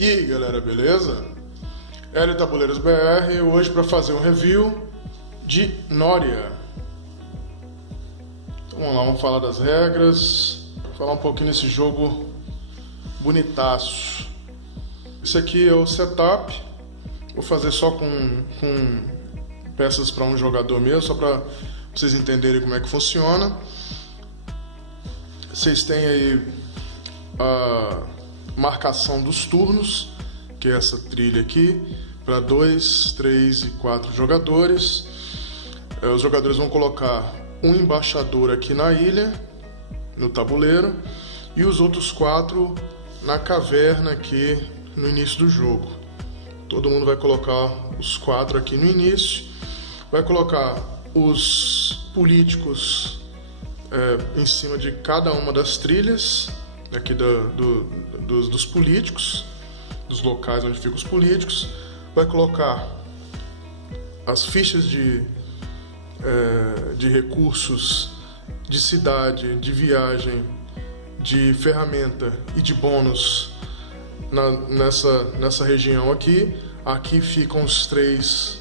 E aí galera, beleza? Hélio Tabuleiros BR, hoje para fazer um review de Noria. Então vamos lá, vamos falar das regras, falar um pouquinho desse jogo bonitaço. Esse aqui é o setup, vou fazer só com peças para um jogador mesmo, só para vocês entenderem como é que funciona. Vocês têm aí a marcação dos turnos, que é essa trilha aqui, para 2, 3 e 4 jogadores. Os jogadores vão colocar um embaixador aqui na ilha, no tabuleiro, e os outros 4 na caverna aqui no início do jogo. Todo mundo vai colocar os 4 aqui no início, vai colocar os políticos em cima de cada uma das trilhas aqui dos políticos, dos locais onde ficam os políticos, vai colocar as fichas de recursos, de cidade, de viagem, de ferramenta e de bônus nessa região aqui. Aqui ficam os 3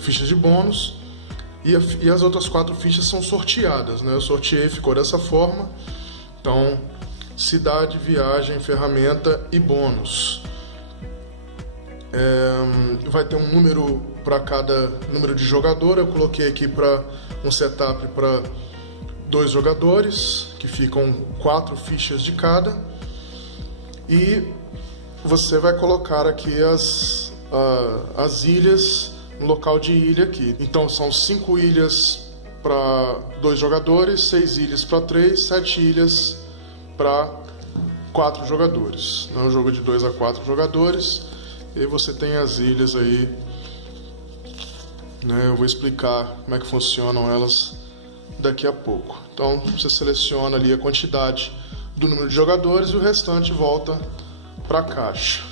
fichas de bônus e as outras 4 fichas são sorteadas, né? Eu sorteei, ficou dessa forma. Então, cidade, viagem, ferramenta e bônus. Vai ter um número para cada número de jogador. Eu coloquei aqui para um setup para 2 jogadores, que ficam 4 fichas de cada. E você vai colocar aqui as ilhas no local de ilha aqui. Então são 5 ilhas para 2 jogadores, 6 ilhas para 3, 7 ilhas para 4 jogadores. É um jogo de 2 a 4 jogadores. E você tem as ilhas aí, né? Eu vou explicar como é que funcionam elas daqui a pouco. Então você seleciona ali a quantidade do número de jogadores e o restante volta para a caixa.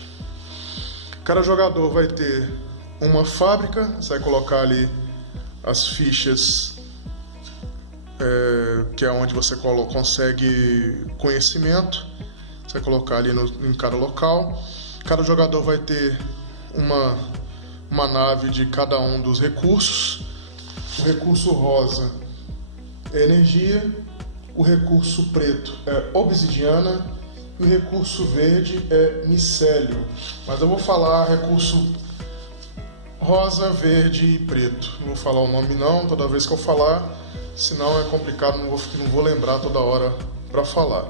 Cada jogador vai ter uma fábrica. Você vai colocar ali as fichas, que é onde você consegue conhecimento. Você vai colocar ali em cada local. Cada jogador vai ter uma nave de cada um dos recursos. O recurso rosa é energia, o recurso preto é obsidiana e o recurso verde é micélio. Mas eu vou falar recurso rosa, verde e preto. Não vou falar o nome não, toda vez que eu falar, senão é complicado, não vou lembrar toda hora para falar.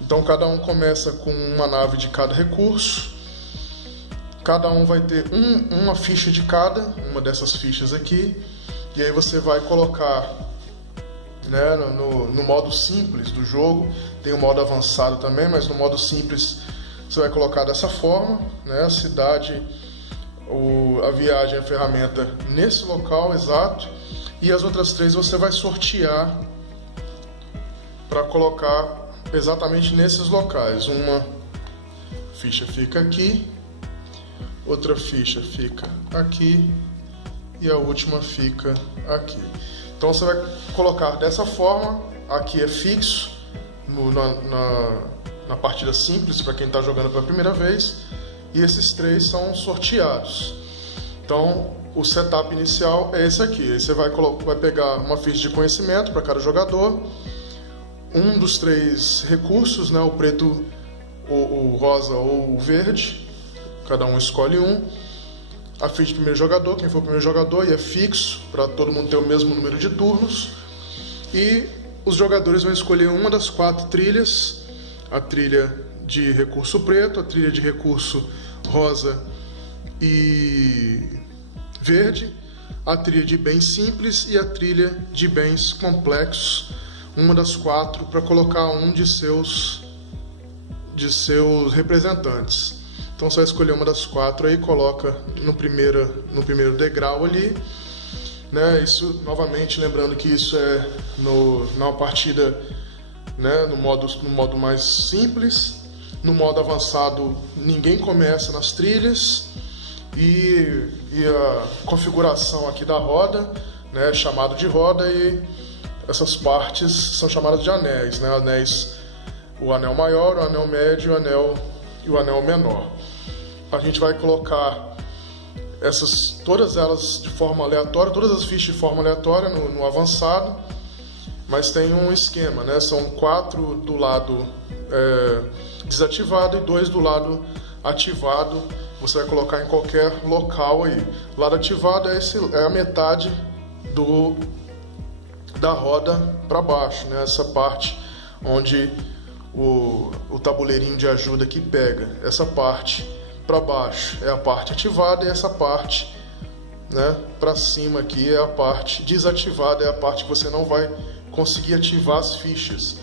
Então cada um começa com uma nave de cada recurso. Cada um vai ter uma ficha de cada, uma dessas fichas aqui. E aí você vai colocar, né, no modo simples do jogo. Tem o modo avançado também, mas no modo simples você vai colocar dessa forma, né, a cidade, a viagem, a ferramenta nesse local exato. E as outras 3 você vai sortear para colocar exatamente nesses locais. Uma ficha fica aqui, outra ficha fica aqui e a última fica aqui. Então você vai colocar dessa forma. Aqui é fixo na partida simples para quem está jogando pela primeira vez, e esses 3 são sorteados. Então o setup inicial é esse aqui. Aí você vai pegar uma ficha de conhecimento para cada jogador, um dos 3 recursos, né, o preto, o rosa ou o verde, cada um escolhe um. A ficha de primeiro jogador, quem for o primeiro jogador, e é fixo para todo mundo ter o mesmo número de turnos. E os jogadores vão escolher uma das 4 trilhas: a trilha de recurso preto, a trilha de recurso rosa e verde, a trilha de bens simples e a trilha de bens complexos, uma das 4, para colocar um de seus representantes. Então você vai escolher uma das 4 aí, coloca no primeiro degrau ali, né? Isso, novamente, lembrando que isso é na partida, né, no modo mais simples. No modo avançado, ninguém começa nas trilhas. E a configuração aqui da roda, né, é chamado de roda, e essas partes são chamadas de anéis, né? Anéis, o anel maior, o anel médio e o anel e o anel menor. A gente vai colocar todas elas de forma aleatória, todas as fichas de forma aleatória no avançado, mas tem um esquema, né? São 4 do lado desativado e 2 do lado ativado. Você vai colocar em qualquer local aí. O lado ativado é a metade da roda para baixo, né? Essa parte onde o tabuleirinho de ajuda aqui pega. Essa parte para baixo é a parte ativada e essa parte, né, para cima aqui é a parte desativada, é a parte que você não vai conseguir ativar as fichas.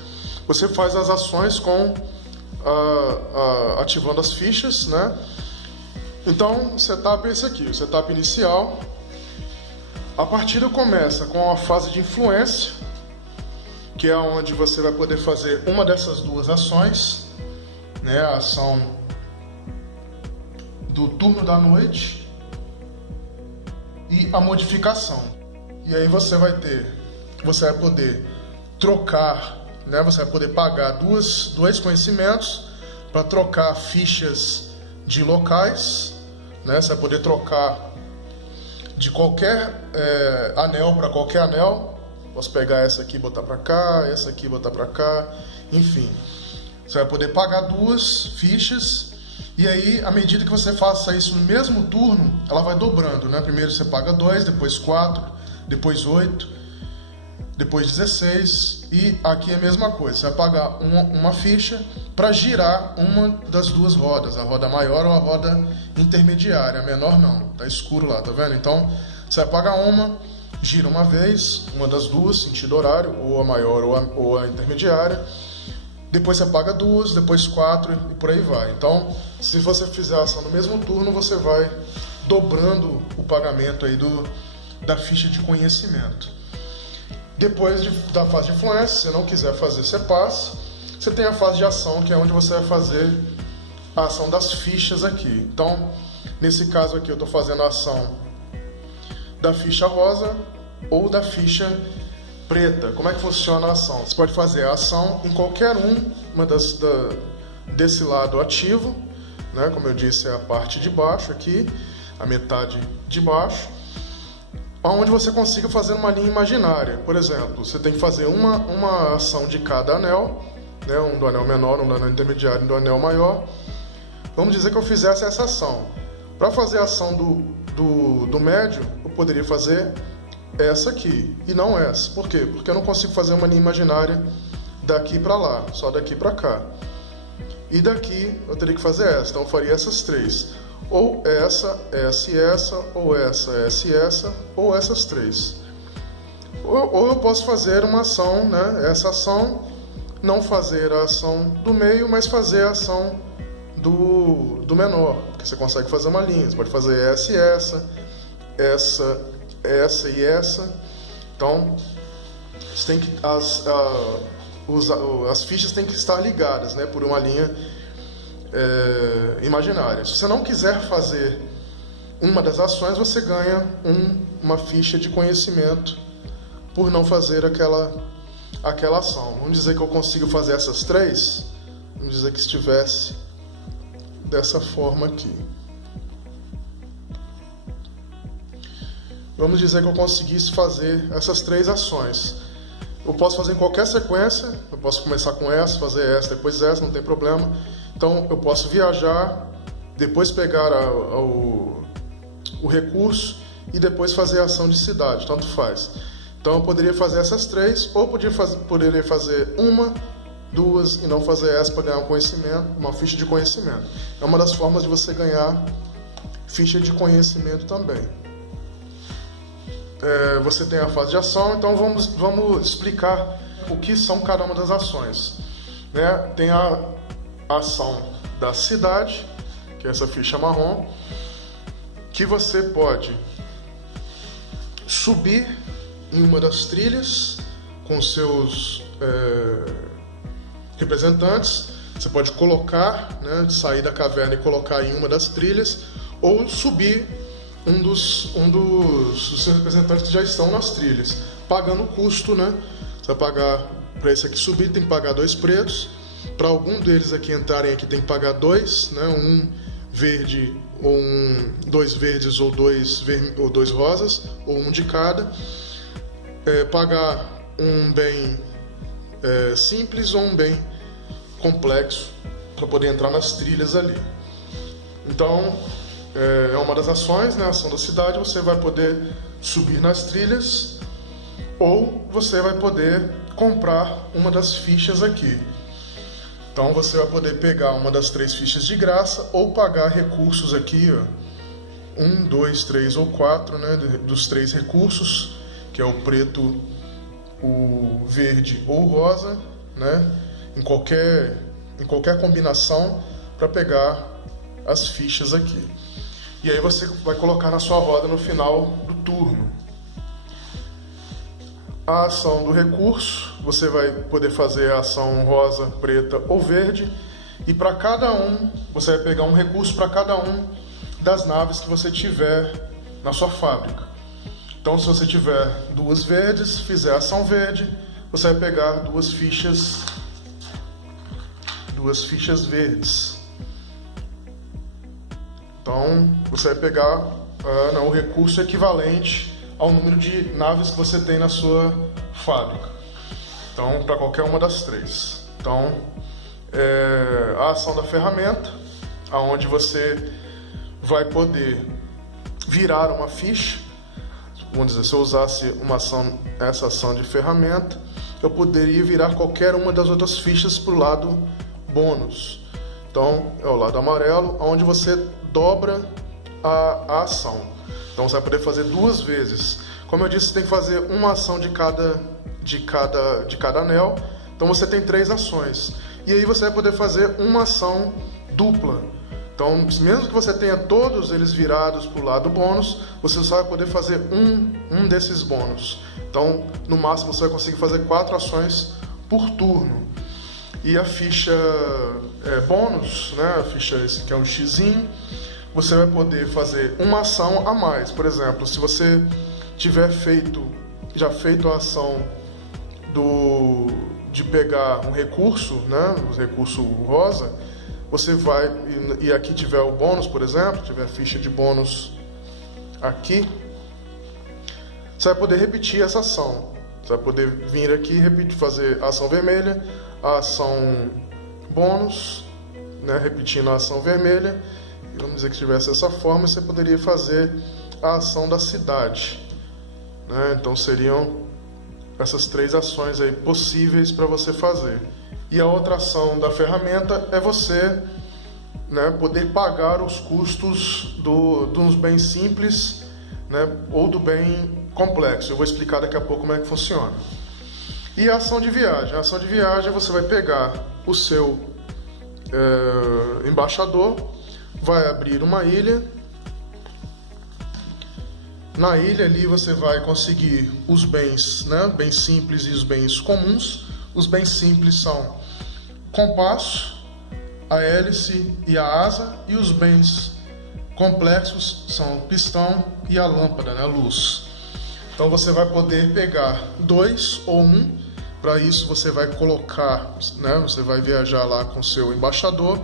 Você faz as ações ativando as fichas, né? Então o setup é esse aqui, o setup inicial. A partida começa com a fase de influência, que é onde você vai poder fazer uma dessas duas ações, né? A ação do turno da noite e a modificação. E aí você vai poder trocar, né? Você vai poder pagar dois conhecimentos para trocar fichas de locais, né? Você vai poder trocar de qualquer anel para qualquer anel. Posso pegar essa aqui e botar para cá, essa aqui e botar para cá, enfim. Você vai poder pagar 2 fichas. E aí, à medida que você faça isso no mesmo turno, ela vai dobrando, né? Primeiro você paga 2, depois 4, depois 8, depois 16. E aqui é a mesma coisa, você vai pagar uma ficha para girar uma das 2 rodas, a roda maior ou a roda intermediária. A menor não, tá escuro lá, tá vendo? Então, você vai pagar gira uma vez, uma das 2, sentido horário, ou a maior ou a intermediária. Depois você paga 2, depois 4 e por aí vai. Então, se você fizer a ação no mesmo turno, você vai dobrando o pagamento aí da ficha de conhecimento. Depois da fase de influência, se você não quiser fazer, você passa. Você tem a fase de ação, que é onde você vai fazer a ação das fichas aqui. Então, nesse caso aqui, eu estou fazendo a ação da ficha rosa ou da ficha preta. Como é que funciona a ação? Você pode fazer a ação em qualquer desse lado ativo, né? Como eu disse, é a parte de baixo aqui, a metade de baixo, onde você consiga fazer uma linha imaginária. Por exemplo, você tem que fazer uma ação de cada anel, né? Um do anel menor, um do anel intermediário e um do anel maior. Vamos dizer que eu fizesse essa ação. Para fazer a ação do médio, eu poderia fazer essa aqui e não essa. Por quê? Porque eu não consigo fazer uma linha imaginária daqui para lá, só daqui para cá. E daqui eu teria que fazer essa, então eu faria essas 3. Ou essa e essa, ou essa e essa, ou essas 3. Ou eu posso fazer uma ação, né? Essa ação, não fazer a ação do meio, mas fazer a ação do menor, porque você consegue fazer uma linha. Você pode fazer essa e essa e essa. Então você tem que as fichas têm que estar ligadas, né, por uma linha imaginária. Se você não quiser fazer uma das ações, você ganha uma ficha de conhecimento por não fazer aquela ação. Vamos dizer que eu consigo fazer essas 3. Vamos dizer que estivesse dessa forma aqui. Vamos dizer que eu conseguisse fazer essas 3 ações. Eu posso fazer em qualquer sequência. Eu posso começar com essa, fazer essa, depois essa, não tem problema. Então eu posso viajar, depois pegar o recurso e depois fazer a ação de cidade, tanto faz. Então eu poderia fazer essas 3, ou poderia fazer 1, 2 e não fazer essa para ganhar um conhecimento, uma ficha de conhecimento. É uma das formas de você ganhar ficha de conhecimento também. Você tem a fase de ação, então vamos explicar o que são cada uma das ações, né? Tem a ação da cidade, que é essa ficha marrom, que você pode subir em uma das trilhas com seus representantes. Você pode colocar, né, sair da caverna e colocar em uma das trilhas, ou subir um dos seus representantes que já estão nas trilhas, pagando o custo, né? Você vai pagar para esse aqui subir, tem que pagar 2 pretos, Para algum deles aqui entrarem aqui tem que pagar 2, né? Um verde ou dois verdes ou dois rosas, ou um de cada. Pagar um bem simples ou um bem complexo para poder entrar nas trilhas ali. Então, é uma das ações, né? A ação da cidade. Você vai poder subir nas trilhas ou você vai poder comprar uma das fichas aqui. Então você vai poder pegar uma das 3 fichas de graça ou pagar recursos aqui, ó, 1, 2, 3 ou 4, né, dos 3 recursos, que é o preto, o verde ou o rosa, né, em qualquer combinação, para pegar as fichas aqui. E aí você vai colocar na sua roda no final do turno. A ação do recurso, você vai poder fazer a ação rosa, preta ou verde, e para cada um, você vai pegar um recurso para cada um das naves que você tiver na sua fábrica. Então, se você tiver 2 verdes, fizer a ação verde, você vai pegar 2 fichas verdes. Então, você vai pegar o recurso equivalente ao número de naves que você tem na sua fábrica. Então, para qualquer uma das 3. Então, a ação da ferramenta, aonde você vai poder virar uma ficha. Vamos dizer, se eu usasse essa ação de ferramenta, eu poderia virar qualquer uma das outras fichas para o lado bônus. Então, é o lado amarelo, onde você dobra a ação. Então você vai poder fazer 2 vezes. Como eu disse, você tem que fazer uma ação de cada anel. Então você tem 3 ações. E aí você vai poder fazer uma ação dupla. Então, mesmo que você tenha todos eles virados para o lado bônus, você só vai poder fazer um desses bônus. Então, no máximo, você vai conseguir fazer 4 ações por turno. E a ficha bônus, né, a ficha que é um xizinho, você vai poder fazer uma ação a mais. Por exemplo, se você tiver já feito a ação de pegar um recurso, né, o recurso rosa, você vai, e aqui tiver o bônus, por exemplo, tiver a ficha de bônus aqui, você vai poder repetir essa ação. Você vai poder vir aqui e repetir, fazer a ação vermelha, a ação bônus, né, repetindo a ação vermelha. E vamos dizer que tivesse essa forma, você poderia fazer a ação da cidade, né? Então seriam essas 3 ações aí possíveis para você fazer. E a outra ação da ferramenta é você, né, poder pagar os custos dos bens simples, né, ou do bem complexo. Eu vou explicar daqui a pouco como é que funciona. E a ação de viagem. A ação de viagem você vai pegar o seu embaixador, vai abrir uma ilha. Na ilha ali você vai conseguir os bens, né, bens simples e os bens comuns. Os bens simples são compasso, a hélice e a asa, e os bens complexos são o pistão e a lâmpada, né, a luz. Então você vai poder pegar 2 ou 1. Para isso você vai colocar, né, você vai viajar lá com o seu embaixador,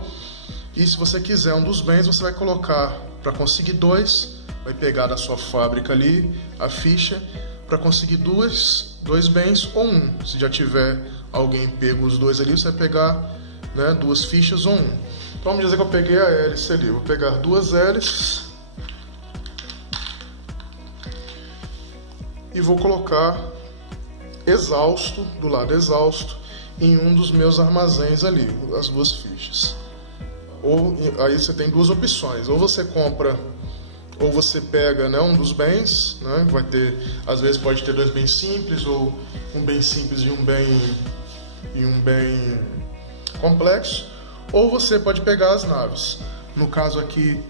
e se você quiser um dos bens, você vai colocar, para conseguir 2, vai pegar da sua fábrica ali a ficha para conseguir 2 bens ou 1. Se já tiver alguém pego os 2 ali, você vai pegar, né, 2 fichas ou 1. Então vamos dizer que eu peguei a hélice ali, vou pegar 2 hélices e vou colocar exausto, do lado exausto, em um dos meus armazéns ali, as 2 fichas. Ou aí você tem 2 opções, ou você compra, ou você pega, né, um dos bens, né, vai ter, às vezes pode ter 2 bens simples, ou um bem simples e um bem complexo, ou você pode pegar as naves. No caso aqui,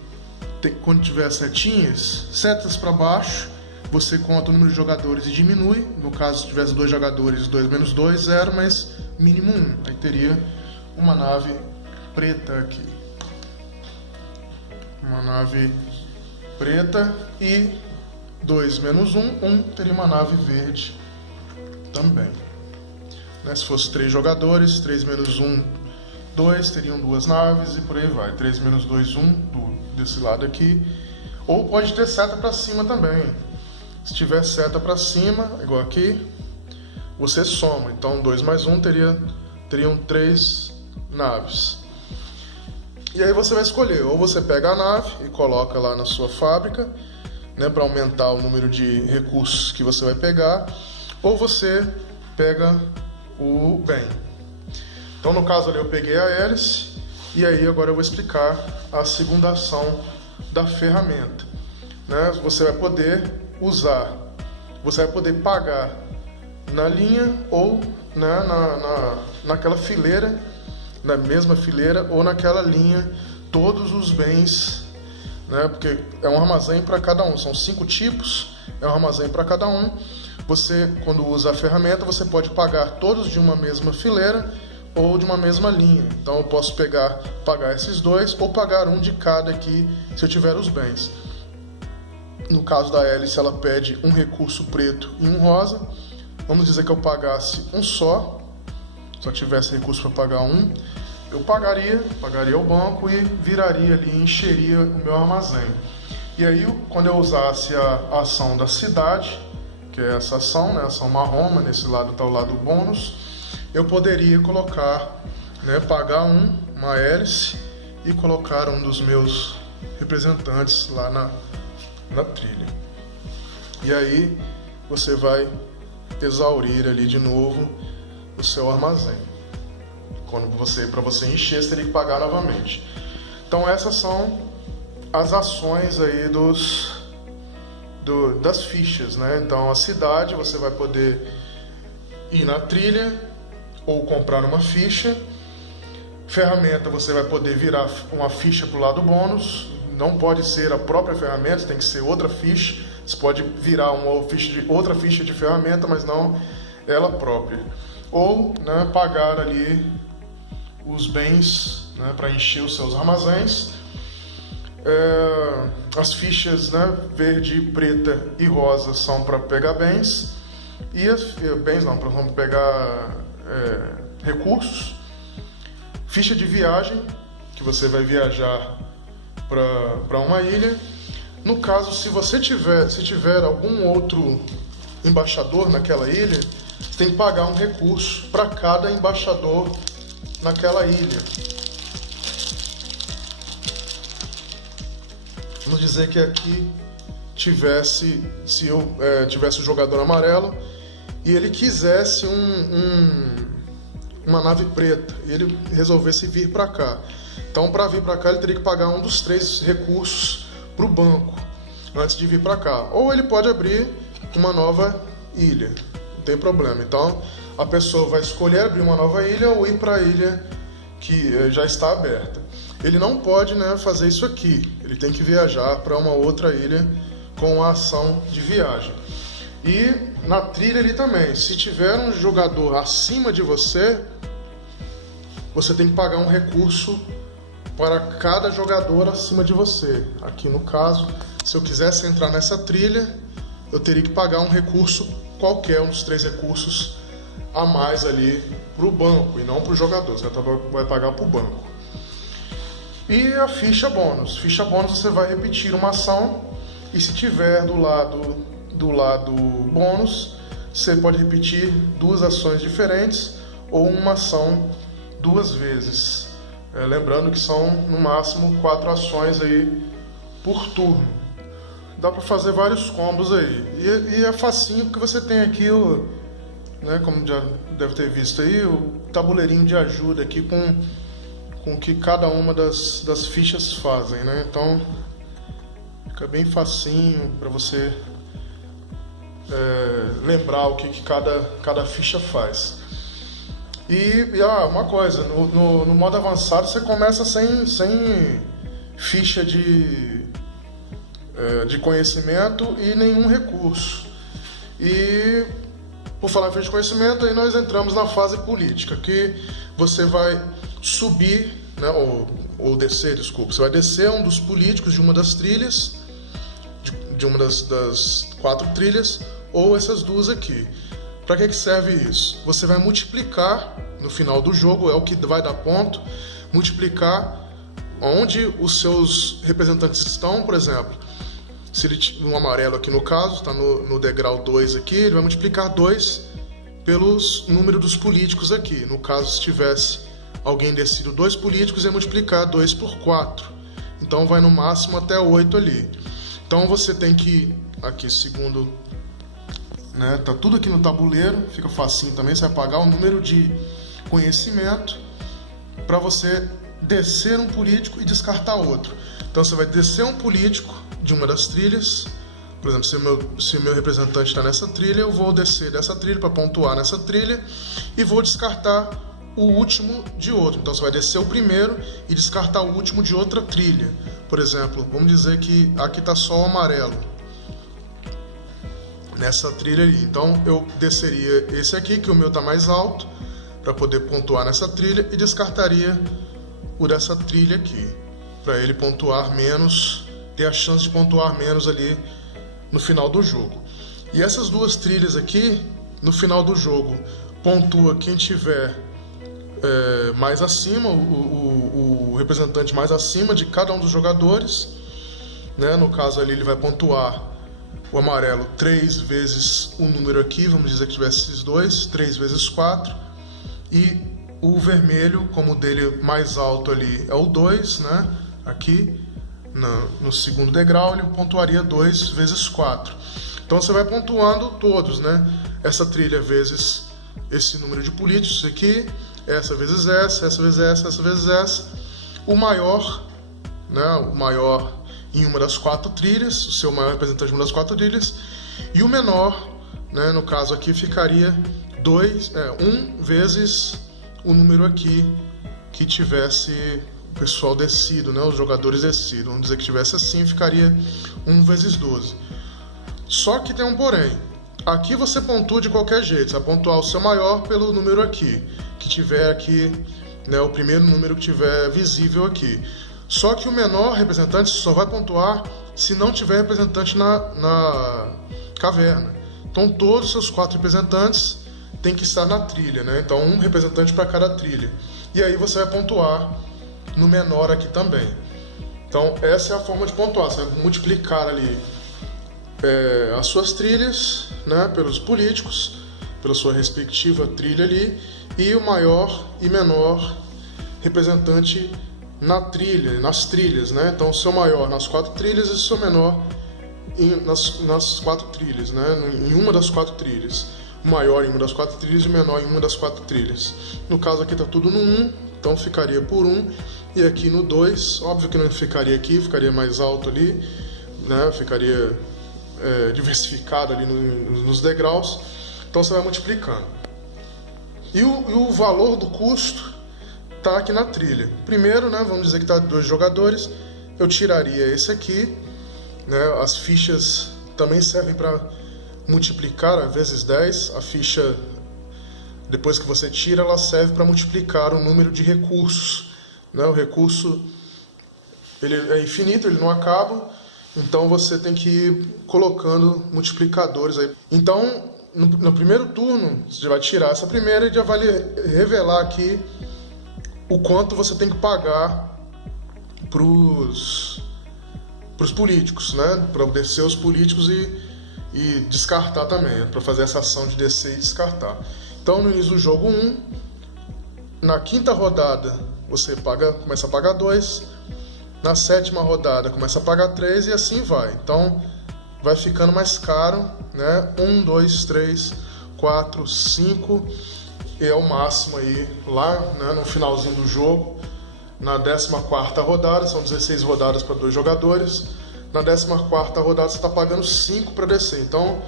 quando tiver setas para baixo, você conta o número de jogadores e diminui. No caso, se tivesse 2 jogadores, 2 menos 2, 0, mas mínimo 1. Aí teria uma nave preta aqui. Uma nave preta, e 2 menos 1, teria uma nave verde também. Né? Se fosse 3 jogadores, 3 menos 1 2 teriam 2 naves e por aí vai. 3 menos 2, 1 desse lado aqui. Ou pode ter seta para cima também. Se tiver seta para cima, igual aqui, você soma. Então 2 mais 1 teriam 3 naves. E aí você vai escolher, ou você pega a nave e coloca lá na sua fábrica, né, para aumentar o número de recursos que você vai pegar, ou você pega o bem. Então no caso ali eu peguei a hélice, e aí agora eu vou explicar a segunda ação da ferramenta. Né? Você vai poder usar, você vai poder pagar na linha ou, né, naquela fileira, na mesma fileira ou naquela linha, todos os bens, né, porque é um armazém para cada um, são 5 tipos, é um armazém para cada um. Você, quando usa a ferramenta, você pode pagar todos de uma mesma fileira ou de uma mesma linha. Então eu posso pagar esses dois ou pagar um de cada aqui, se eu tiver os bens. No caso da hélice, ela pede um recurso preto e um rosa. Vamos dizer que eu pagasse um só tivesse recurso para pagar um, eu pagaria o banco e viraria ali, encheria o meu armazém. E aí, quando eu usasse a ação da cidade, que é essa ação, né, ação marrom, mas nesse lado está o lado bônus, eu poderia colocar, né, pagar uma hélice e colocar um dos meus representantes lá na trilha. E aí você vai exaurir ali de novo o seu armazém. Para você encher, você teria que pagar novamente. Então essas são as ações aí das fichas, né? Então a cidade, você vai poder ir na trilha ou comprar uma ficha. Ferramenta, você vai poder virar uma ficha para o lado bônus. Não pode ser a própria ferramenta, tem que ser outra ficha. Você pode virar outra ficha de ferramenta, mas não ela própria. Ou, né, pagar ali os bens, né, para encher os seus armazéns. As fichas, né, verde, preta e rosa são para pegar bens. E para pegar recursos. Ficha de viagem, que você vai viajar para uma ilha. No caso, se tiver algum outro embaixador naquela ilha, você tem que pagar um recurso para cada embaixador naquela ilha. Vamos dizer que aqui se eu tivesse o jogador amarelo e ele quisesse uma nave preta e ele resolvesse vir para cá. Então, para vir para cá, ele teria que pagar um dos 3 recursos para o banco antes de vir para cá. Ou ele pode abrir uma nova ilha, não tem problema. Então a pessoa vai escolher abrir uma nova ilha ou ir para a ilha que já está aberta. Ele não pode, né, fazer isso aqui, ele tem que viajar para uma outra ilha com a ação de viagem. E na trilha ali também, se tiver um jogador acima de você, você tem que pagar um recurso para cada jogador acima de você. Aqui no caso, se eu quisesse entrar nessa trilha, eu teria que pagar um recurso qualquer, um dos 3 recursos a mais ali para o banco e não para o jogador. Você vai pagar para o banco. E a ficha bônus. Ficha bônus, você vai repetir uma ação e se tiver do lado bônus, você pode repetir 2 ações diferentes ou uma ação 2 vezes. Lembrando que são no máximo 4 ações aí por turno. Dá para fazer vários combos aí. E é facinho porque você tem aqui né, como já deve ter visto aí, o tabuleirinho de ajuda aqui com que cada uma das fichas fazem, né? Então fica bem facinho para você lembrar o que cada ficha faz. E uma coisa, no modo avançado você começa sem ficha de conhecimento e nenhum recurso. E por falar em ficha de conhecimento, aí nós entramos na fase política, que você vai subir, né, ou descer, desculpa, você vai descer um dos políticos de uma das trilhas, de uma das 4 trilhas, ou essas 2 aqui. Para que serve isso? Você vai multiplicar no final do jogo, é o que vai dar ponto, multiplicar onde os seus representantes estão, por exemplo. Se ele no amarelo aqui no caso, está no degrau 2 aqui, ele vai multiplicar 2 pelos números dos políticos aqui. No caso, se tivesse alguém descido 2 políticos, ia multiplicar 2 por 4. Então vai no máximo até 8 ali. Então você tem que, aqui segundo, né, tá tudo aqui no tabuleiro, fica facinho também, você vai pagar o número de conhecimento para você descer um político e descartar outro. Então você vai descer um político de uma das trilhas, por exemplo, se o meu representante está nessa trilha, eu vou descer dessa trilha para pontuar nessa trilha e vou descartar o último de outro. Então você vai descer o primeiro e descartar o último de outra trilha. Por exemplo, vamos dizer que aqui está só o amarelo nessa trilha ali. Então eu desceria esse aqui, que o meu está mais alto, para poder pontuar nessa trilha, e descartaria o dessa trilha aqui, para ele pontuar menos, ter a chance de pontuar menos ali no final do jogo. E essas duas trilhas aqui, no final do jogo, pontua quem tiver mais acima, o representante mais acima de cada um dos jogadores, né? No caso ali ele vai pontuar o amarelo 3 vezes o número aqui, vamos dizer que tivesse esses dois, 3 vezes 4, e o vermelho, como o dele mais alto ali é o 2, né? Aqui no segundo degrau ele pontuaria 2 vezes 4. Então você vai pontuando todos, né? Essa trilha vezes esse número de políticos aqui, essa vezes essa vezes essa vezes essa. O maior, né? O maior em uma das 4 trilhas, o seu maior representante em uma das 4 trilhas, e o menor, né? No caso aqui ficaria 1 vezes o número aqui que tivesse o pessoal descido, né? Os jogadores descidos. Vamos dizer que tivesse assim, ficaria 1 vezes 12. Só que tem um porém. Aqui você pontua de qualquer jeito. Você vai pontuar o seu maior pelo número aqui, que tiver aqui, né? O primeiro número que tiver visível aqui. Só que o menor representante só vai pontuar se não tiver representante na caverna. Então todos os seus 4 representantes têm que estar na trilha, né? Então um representante para cada trilha. E aí você vai pontuar no menor aqui também. Então essa é a forma de pontuar. Você vai multiplicar ali as suas trilhas, né, pelos políticos, pela sua respectiva trilha ali, e o maior e menor representante na trilha, nas trilhas, né? Então o seu maior nas 4 trilhas e o seu menor nas 4 trilhas, né? Em uma das 4 trilhas. O maior em uma das 4 trilhas e o menor em uma das 4 trilhas. No caso aqui está tudo no 1, então ficaria por 1, e aqui no 2, óbvio que não ficaria aqui, ficaria mais alto ali, né? Ficaria diversificado ali nos degraus. Então você vai multiplicando. E o valor do custo está aqui na trilha. Primeiro, né, vamos dizer que está 2 jogadores, eu tiraria esse aqui, né? As fichas também servem para multiplicar vezes 10. A ficha, depois que você tira, ela serve para multiplicar o número de recursos, né? O recurso ele é infinito, ele não acaba, então você tem que ir colocando multiplicadores aí. Então no primeiro turno você vai tirar essa primeira e já vai revelar aqui o quanto você tem que pagar para os políticos, né? Para descer os políticos e descartar também, para fazer essa ação de descer e descartar. Então no início do jogo 1, na 5ª rodada você começa a pagar 2, na 7ª rodada começa a pagar 3 e assim vai. Então vai ficando mais caro, né? 1, 2, 3, 4, 5 e é o máximo aí lá, né, no finalzinho do jogo. Na 14ª rodada, são 16 rodadas para 2 jogadores. Na 14ª rodada você está pagando 5 para descer. Então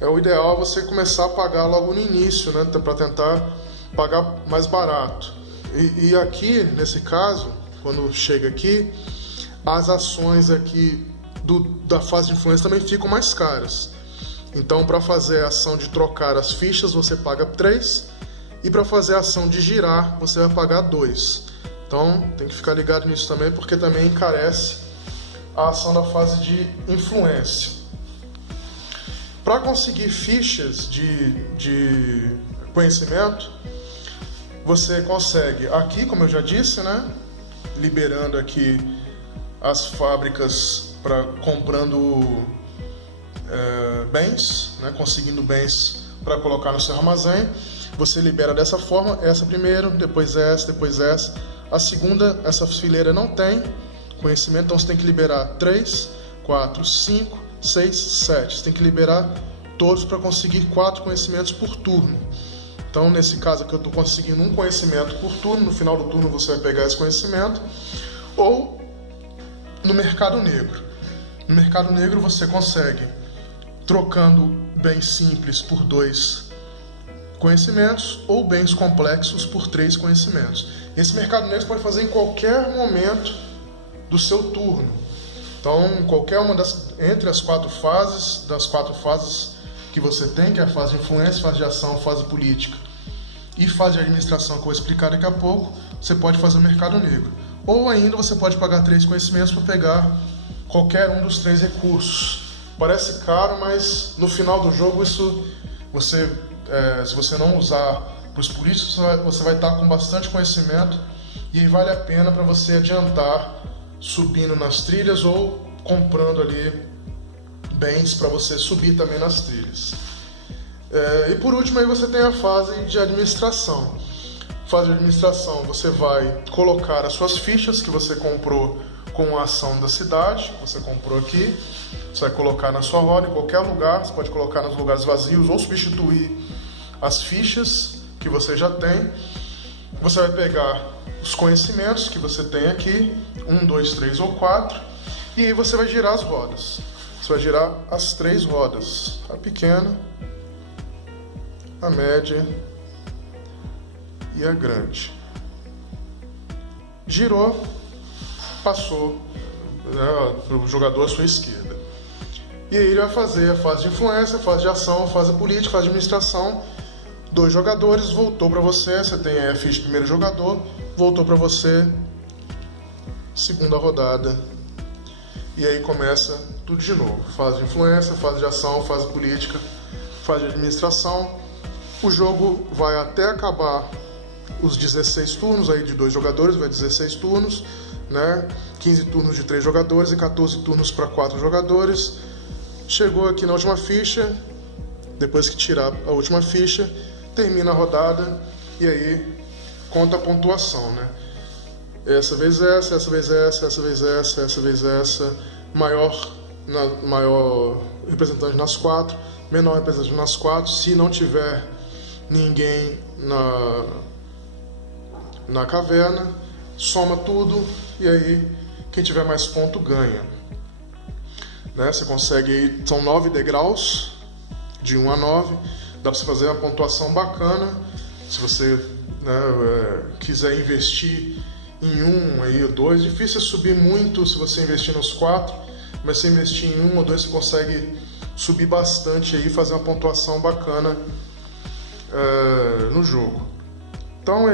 o ideal é você começar a pagar logo no início, né, para tentar pagar mais barato. E aqui, nesse caso, quando chega aqui, as ações aqui da fase de influência também ficam mais caras. Então para fazer a ação de trocar as fichas você paga 3, e para fazer a ação de girar você vai pagar 2. Então tem que ficar ligado nisso também, porque também encarece a ação da fase de influência. Para conseguir fichas de conhecimento, você consegue aqui, como eu já disse, né, liberando aqui as fábricas para comprando bens, né, conseguindo bens para colocar no seu armazém. Você libera dessa forma, essa primeiro, depois essa, depois essa. A segunda, essa fileira não tem conhecimento, então você tem que liberar 3, 4, 5, 6, 7. Você tem que liberar todos para conseguir 4 conhecimentos por turno. Então, nesse caso aqui, eu estou conseguindo um conhecimento por turno. No final do turno, você vai pegar esse conhecimento. Ou no mercado negro. No mercado negro, você consegue, trocando bens simples por 2 conhecimentos ou bens complexos por 3 conhecimentos. Esse mercado negro você pode fazer em qualquer momento do seu turno. Então, qualquer uma entre as 4 fases, das 4 fases que você tem, que é a fase de influência, fase de ação, fase política e fase de administração, que eu vou explicar daqui a pouco, você pode fazer o mercado negro. Ou ainda você pode pagar 3 conhecimentos para pegar qualquer um dos 3 recursos. Parece caro, mas no final do jogo isso se você não usar para os políticos, você vai estar com bastante conhecimento e aí vale a pena para você adiantar subindo nas trilhas ou comprando ali bens para você subir também nas trilhas. E por último aí você tem a fase de administração. Fase de administração, você vai colocar as suas fichas que você comprou com a ação da cidade, que você comprou aqui. Você vai colocar na sua roda, em qualquer lugar, você pode colocar nos lugares vazios ou substituir as fichas que você já tem. Você vai pegar os conhecimentos que você tem aqui, 1, 2, 3 ou 4, e aí você vai girar as rodas. Você vai girar as 3 rodas, a pequena, a média e a grande. Girou, passou, né, para o jogador à sua esquerda. E aí ele vai fazer a fase de influência, a fase de ação, a fase política, a fase de administração. 2 jogadores, voltou para você, você tem a ficha de primeiro jogador, voltou para você, segunda rodada. E aí começa tudo de novo. Fase de influência, fase de ação, fase política, fase de administração. O jogo vai até acabar os 16 turnos aí de 2 jogadores, vai 16 turnos, né? 15 turnos de 3 jogadores e 14 turnos para 4 jogadores. Chegou aqui na última ficha, depois que tirar a última ficha, termina a rodada e aí conta a pontuação, né? Essa vez essa, essa vez essa, essa vez essa, essa vez essa, maior representante nas 4, menor representante nas 4, se não tiver ninguém na caverna, soma tudo e aí quem tiver mais ponto ganha. Né? Você consegue aí, são 9 degraus, de 1 a 9, dá para você fazer uma pontuação bacana. Se você quiser investir em 1 aí, ou 2, difícil é subir muito se você investir nos 4, mas se investir em 1 ou 2 você consegue subir bastante aí, fazer uma pontuação bacana no jogo. Então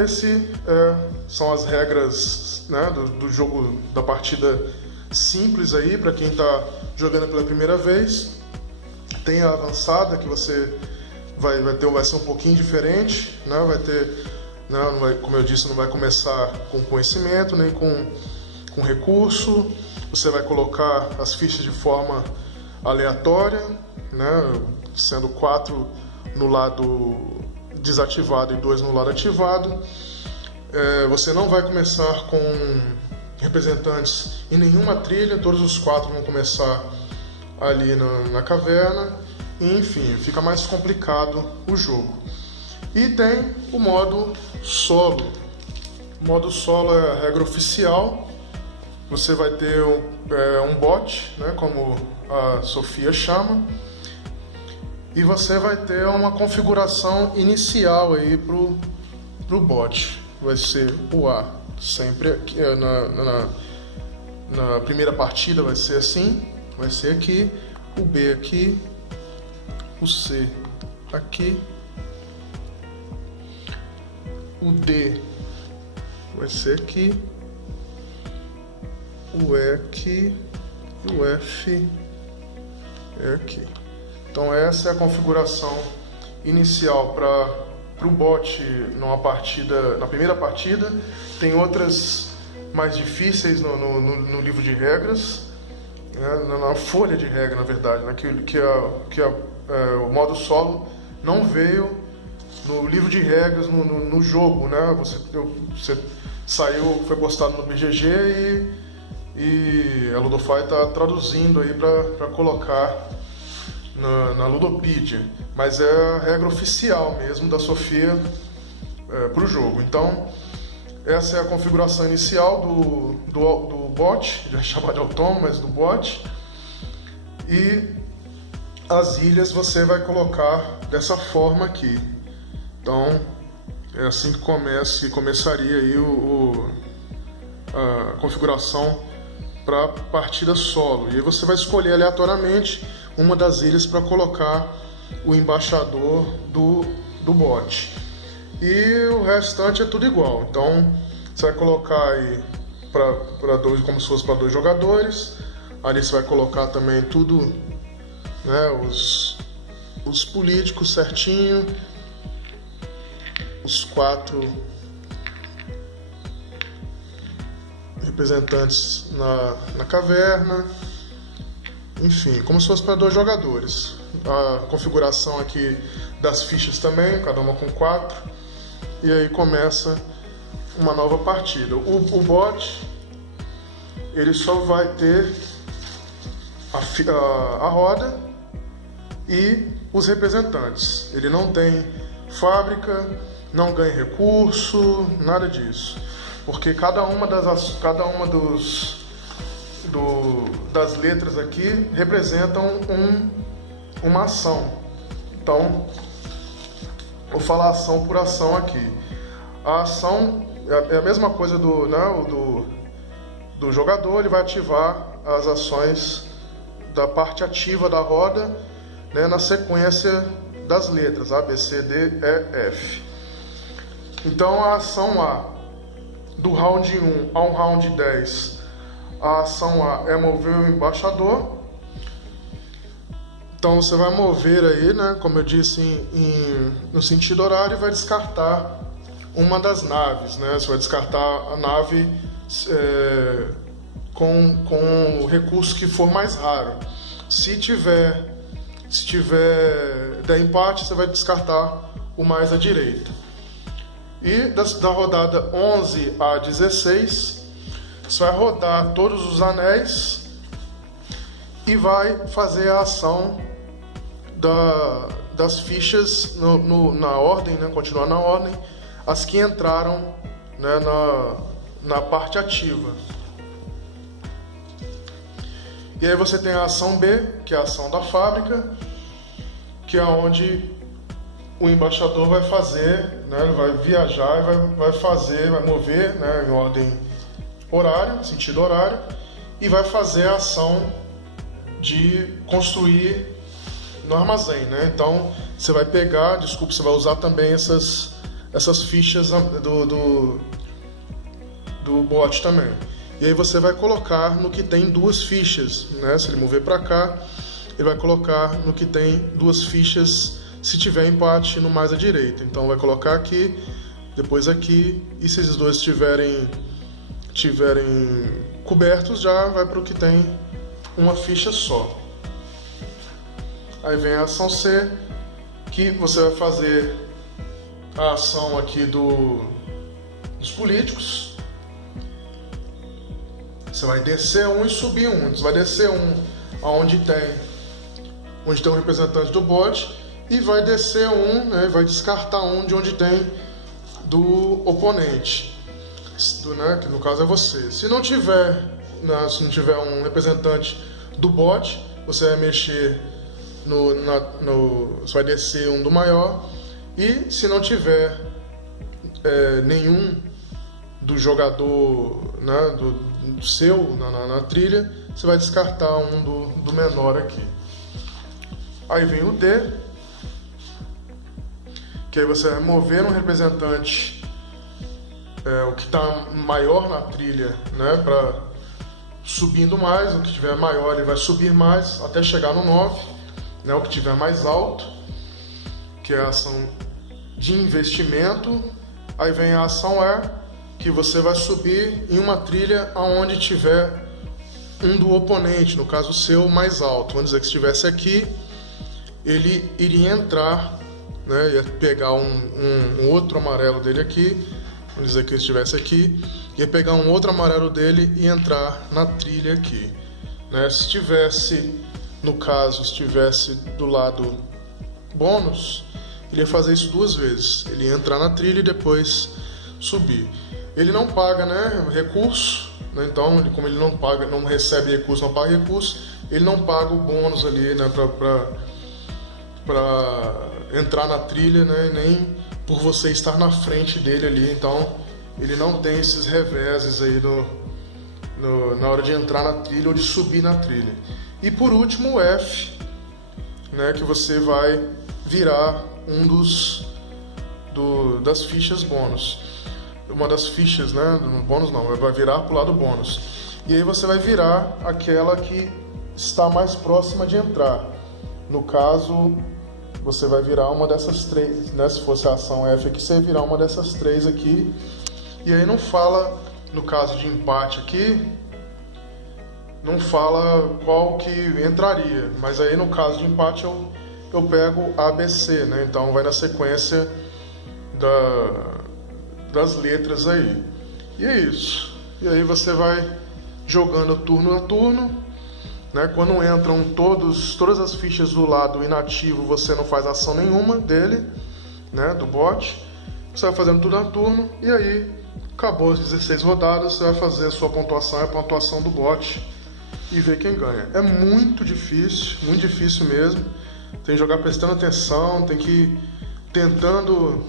são as regras, né, do jogo, da partida simples aí para quem está jogando pela primeira vez. Tem a avançada que você vai ser um pouquinho diferente, né? Vai ter, né, não vai, como eu disse, não vai começar com conhecimento nem com recurso. Você vai colocar as fichas de forma aleatória, né, sendo 4 no lado desativado e 2 no lado ativado. Você não vai começar com representantes em nenhuma trilha, todos os 4 vão começar ali na caverna, e, enfim, fica mais complicado o jogo. E tem o modo solo. O modo solo é a regra oficial. Você vai ter um bot, né, como a Sofia chama, e você vai ter uma configuração inicial aí pro bot. Vai ser o A, sempre aqui, na primeira partida vai ser assim, vai ser aqui, o B aqui, o C aqui, o D vai ser aqui, o E aqui e o F é aqui. Então essa é a configuração inicial para o bot na primeira partida. Tem outras mais difíceis no livro de regras, né, na folha de regra, na verdade, né, o modo solo não veio no livro de regras, no jogo, né? Você saiu, foi postado no BGG e a Ludofy está traduzindo aí para colocar na Ludopedia, mas é a regra oficial mesmo da Sofia para o jogo. Então essa é a configuração inicial do bot, já é chamado de autônomo, mas do bot. E as ilhas você vai colocar dessa forma aqui. Então é assim que começaria aí a configuração para partida solo. E aí você vai escolher aleatoriamente uma das ilhas para colocar o embaixador do bot. E o restante é tudo igual. Então você vai colocar aí para dois, como se fosse para 2 jogadores. Ali você vai colocar também tudo, né, os políticos certinho, os 4 representantes na caverna, enfim, como se fosse para 2 jogadores. A configuração aqui das fichas também, cada uma com 4, e aí começa uma nova partida. O bot ele só vai ter a roda e os representantes. Ele não tem fábrica, não ganha recurso, nada disso, porque cada uma das letras aqui representam uma ação. Então, vou falar ação por ação aqui. A ação é a mesma coisa do jogador. Ele vai ativar as ações da parte ativa da roda, né, na sequência das letras A, B, C, D, E, F. Então a ação A do round 1 ao round 10, a ação A é mover o embaixador. Então você vai mover aí, né, como eu disse, no sentido horário, e vai descartar uma das naves, né? Você vai descartar a nave com o recurso que for mais raro. Se tiver der empate, você vai descartar o mais à direita. E da rodada 11 a 16, você vai rodar todos os anéis e vai fazer a ação das fichas na ordem, né? Continuar na ordem, as que entraram, né, na parte ativa. E aí você tem a ação B, que é a ação da fábrica, que é onde o embaixador vai fazer, né, ele vai viajar e vai mover, né, em ordem horária, sentido horário, e vai fazer a ação de construir no armazém, né? Então você vai pegar, você vai usar também essas fichas do bot também. E aí você vai colocar no que tem 2 fichas, né? Se ele mover para cá, ele vai colocar no que tem 2 fichas, se tiver empate, no mais à direita. Então vai colocar aqui, depois aqui, e se esses dois tiverem cobertos, já vai para o que tem uma ficha só. Aí vem a ação C, que você vai fazer a ação aqui dos políticos. Você vai descer um e subir um. Você vai descer um onde tem um representante do bot, e vai descer um, né, vai descartar um de onde tem do oponente, né, que no caso é você. Se não tiver um representante do bot, você vai mexer você vai descer um do maior, e se não tiver nenhum do jogador, né, do seu na trilha, você vai descartar um do menor aqui. Aí vem o D, que aí você vai mover um representante, o que está maior na trilha, né, subindo mais. O que tiver maior ele vai subir mais até chegar no 9. né, o que tiver mais alto, que é a ação de investimento. Aí vem a ação E, que você vai subir em uma trilha aonde tiver um do oponente, no caso o seu, mais alto. Vamos dizer que se estivesse aqui, ele iria entrar, né, ia pegar um outro amarelo dele aqui, vamos dizer que ele estivesse aqui, ia pegar um outro amarelo dele e entrar na trilha aqui, né? Se estivesse, no caso, se estivesse do lado bônus, ele ia fazer isso 2 vezes, ele ia entrar na trilha e depois subir. Ele não paga, né, recurso, né? Então, como ele não paga, não recebe recurso, não paga recurso, ele não paga o bônus ali, né, para entrar na trilha, né, nem por você estar na frente dele ali. Então ele não tem esses reveses aí na hora de entrar na trilha ou de subir na trilha. E por último o F, né, que você vai virar um das fichas bônus, uma das fichas, né, bônus não, vai virar para o lado bônus, e aí você vai virar aquela que está mais próxima de entrar. No caso, você vai virar uma dessas 3, né? Se fosse a ação F aqui, você vai virar uma dessas 3 aqui. E aí não fala, no caso de empate aqui, não fala qual que entraria. Mas aí no caso de empate eu pego ABC, né? Então vai na sequência das letras aí. E é isso. E aí você vai jogando turno a turno. Né? Quando entram todas as fichas do lado inativo, você não faz ação nenhuma dele, né, do bot. Você vai fazendo tudo a turno e aí acabou as 16 rodadas, você vai fazer a sua pontuação, a pontuação do bot e ver quem ganha. É muito difícil mesmo. Tem que jogar prestando atenção, tem que ir tentando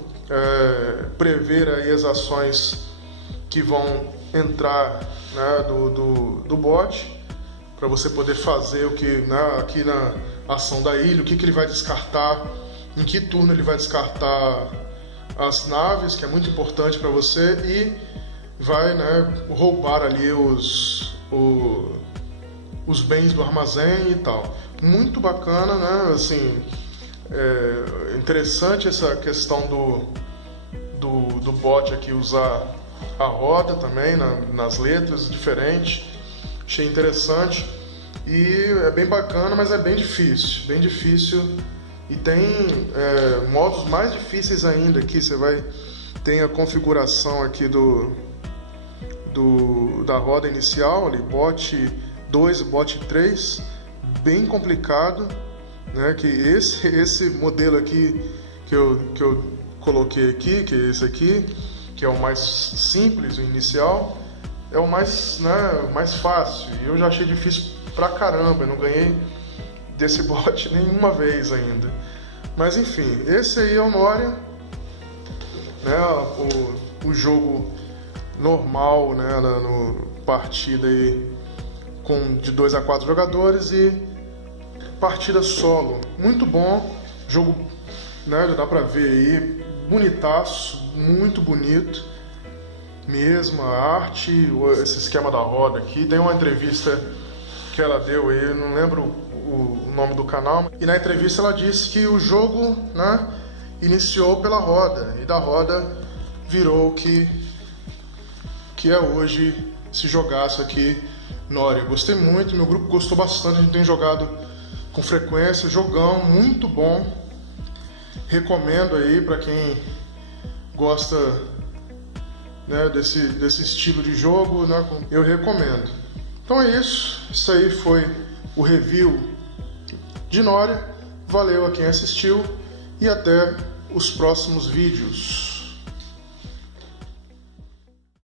prever aí as ações que vão entrar, né, do bot, para você poder fazer o que, né, aqui na ação da ilha, o que ele vai descartar, em que turno ele vai descartar as naves, que é muito importante para você, e vai, né, roubar ali os bens do armazém e tal. Muito bacana, né? Assim, interessante essa questão do bot aqui usar a roda também nas letras, diferente. Achei interessante e é bem bacana, mas é bem difícil e tem modos mais difíceis ainda aqui. Você tem a configuração aqui da roda inicial, ali, bot 2 e bot 3, bem complicado, né? Que esse modelo aqui que eu coloquei aqui, que é esse aqui, que é o mais simples, o inicial, é o mais, né, mais fácil. E eu já achei difícil pra caramba, eu não ganhei desse bot nenhuma vez ainda. Mas enfim, esse aí é o Noria, né, o jogo normal, né, no partida aí de 2 a 4 jogadores e partida solo. Muito bom, jogo, né, já dá pra ver aí, bonitaço, muito bonito mesmo, a arte, esse esquema da roda aqui. Tem uma entrevista que ela deu aí, não lembro o nome do canal, e na entrevista ela disse que o jogo, né, iniciou pela roda, e da roda virou o que é hoje esse jogaço aqui, Noria. Gostei muito, meu grupo gostou bastante, a gente tem jogado com frequência, jogão muito bom, recomendo aí para quem gosta, né, desse estilo de jogo, né, eu recomendo. Então é isso aí foi o review de Noria. Valeu a quem assistiu e até os próximos vídeos.